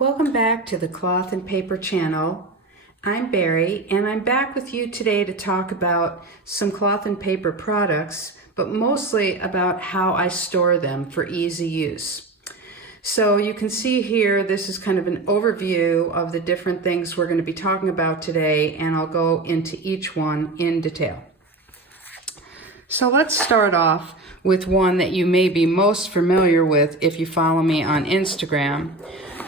Welcome back to the Cloth and Paper channel. I'm Bari, and I'm back with you today to talk about some cloth and paper products, but mostly about how I store them for easy use. So you can see here, this is kind of an overview of the different things we're going to be talking about today, and I'll go into each one in detail. So let's start off with one that you may be most familiar with if you follow me on Instagram,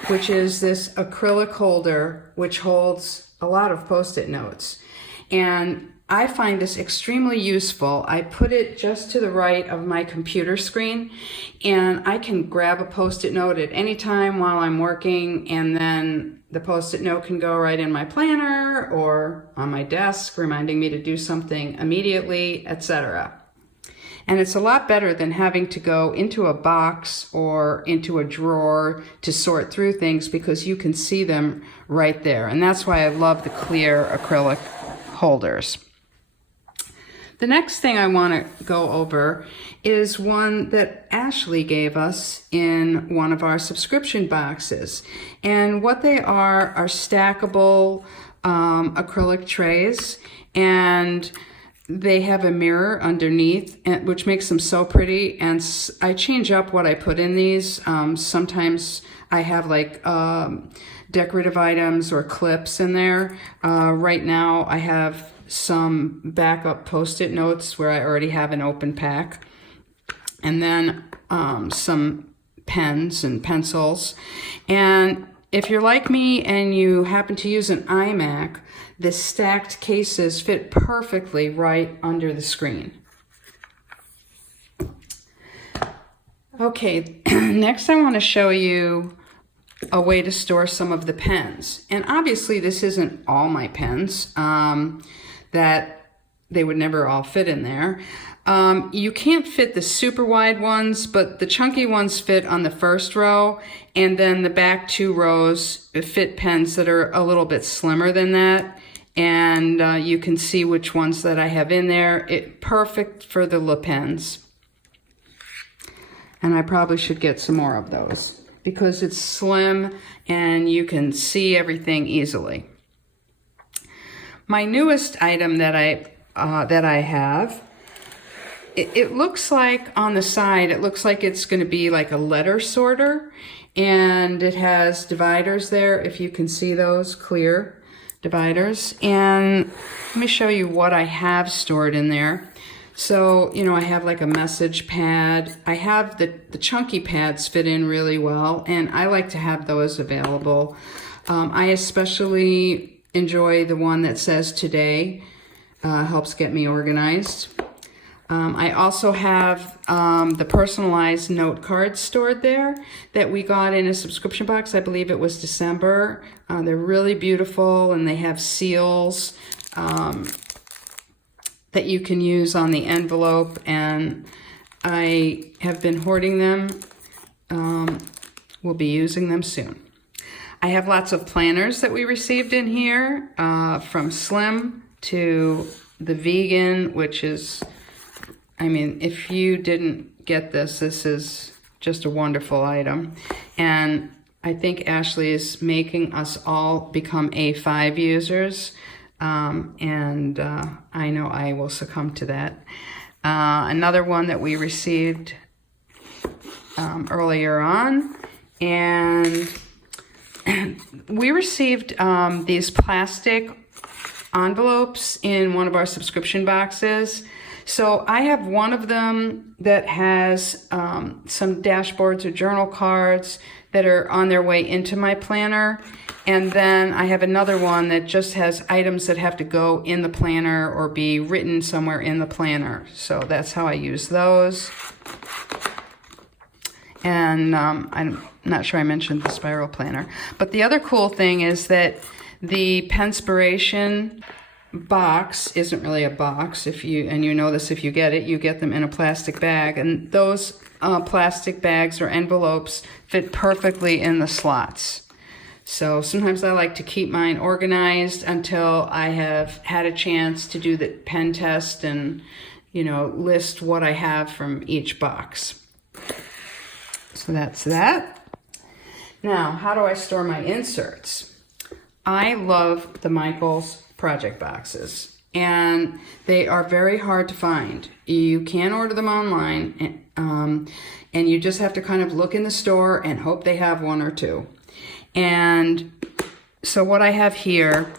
which is this acrylic holder, which holds a lot of Post-it notes. And I find this extremely useful. I put it just to the right of my computer screen, and I can grab a Post-it note at any time while I'm working, and then the Post-it note can go right in my planner or on my desk, reminding me to do something immediately, etc. And it's a lot better than having to go into a box or into a drawer to sort through things, because you can see them right there. And that's why I love the clear acrylic holders. The next thing I want to go over is one that Ashley gave us in one of our subscription boxes. And what they are stackable acrylic trays, and they have a mirror underneath, which makes them so pretty. And I change up what I put in these. Sometimes I have like decorative items or clips in there. Right now I have some backup Post-it notes where I already have an open pack. And then some pens and pencils. And if you're like me and you happen to use an iMac, the stacked cases fit perfectly right under the screen. Okay, next I want to show you a way to store some of the pens. And obviously this isn't all my pens, that they would never all fit in there. You can't fit the super wide ones, but the chunky ones fit on the first row, and then the back two rows fit pens that are a little bit slimmer than that. And you can see which ones that I have in there. Perfect for the Le Pens. And I probably should get some more of those because it's slim and you can see everything easily. My newest item that I have, it looks like on the side, it looks like it's going to be like a letter sorter, and it has dividers there, if you can see those clear dividers. And let me show you what I have stored in there. So, you know, I have like a message pad. I have the chunky pads fit in really well, and I like to have those available. I especially enjoy the one that says today, helps get me organized. I also have the personalized note cards stored there that we got in a subscription box. I believe it was December. They're really beautiful, and they have seals that you can use on the envelope, and I have been hoarding them. We'll be using them soon. I have lots of planners that we received in here, from Slim to the vegan, which is, I mean, if you didn't get this, this is just a wonderful item. And I think Ashley is making us all become A5 users. And I know I will succumb to that. Another one that we received earlier on. And we received these plastic envelopes in one of our subscription boxes. So I have one of them that has some dashboards or journal cards that are on their way into my planner. And then I have another one that just has items that have to go in the planner or be written somewhere in the planner. So that's how I use those. And I'm not sure I mentioned the spiral planner. But the other cool thing is that the Penspiration Box isn't really a box, and you know this if you get it, you get them in a plastic bag, and those plastic bags or envelopes fit perfectly in the slots. So sometimes I like to keep mine organized until I have had a chance to do the pen test and, you know, list what I have from each box. So that's that. Now, how do I store my inserts? I love the Michaels project boxes, and they are very hard to find. You can order them online, and you just have to kind of look in the store and hope they have one or two. And so what I have here,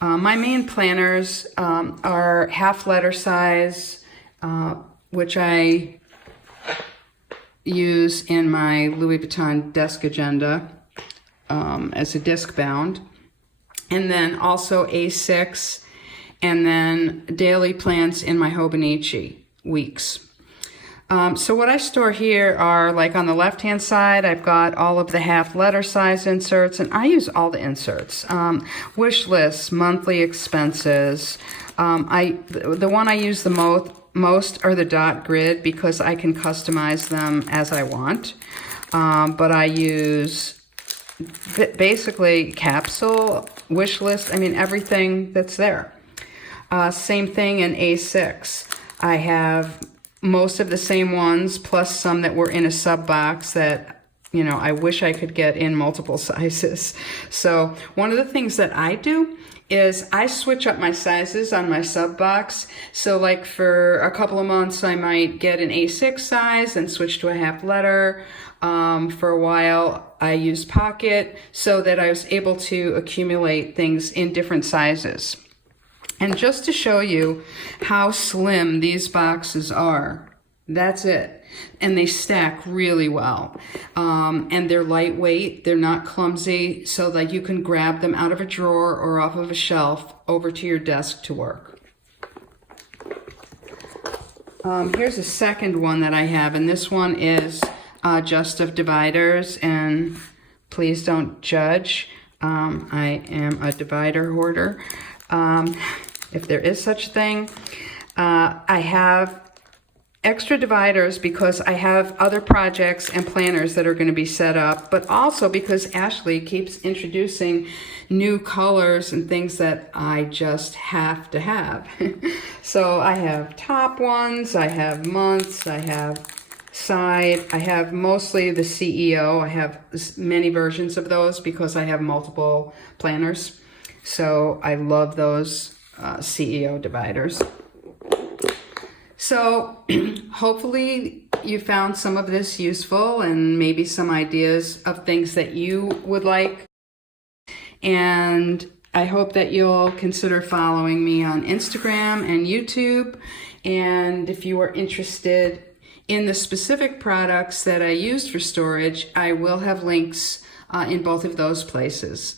my main planners are half letter size, which I use in my Louis Vuitton desk agenda as a disc bound, and then also A6, and then daily plans in my Hobonichi weeks. So what I store here are, like on the left hand side, I've got all of the half letter size inserts, and I use all the inserts. Wish lists, monthly expenses. The one I use the most are the dot grid because I can customize them as I want. But I use basically capsule, wish list, I mean everything that's there. Same thing in A6. I have most of the same ones, plus some that were in a sub box that, you know, I wish I could get in multiple sizes. So one of the things that I do is I switch up my sizes on my sub box. So like for a couple of months, I might get an A6 size and switch to a half letter. For a while, I used pocket so that I was able to accumulate things in different sizes. And just to show you how slim these boxes are, that's it. And they stack really well. And they're lightweight, they're not clumsy, so that you can grab them out of a drawer or off of a shelf over to your desk to work. Here's a second one that I have, and this one is just of dividers, and please don't judge. I am a divider hoarder. If there is such a thing. I have extra dividers because I have other projects and planners that are going to be set up, but also because Ashley keeps introducing new colors and things that I just have to have. So I have top ones, I have months, I have side, I have mostly the CEO. I have many versions of those because I have multiple planners. So I love those CEO dividers. So hopefully you found some of this useful and maybe some ideas of things that you would like. And I hope that you'll consider following me on Instagram and YouTube. And if you are interested in the specific products that I used for storage, I will have links in both of those places.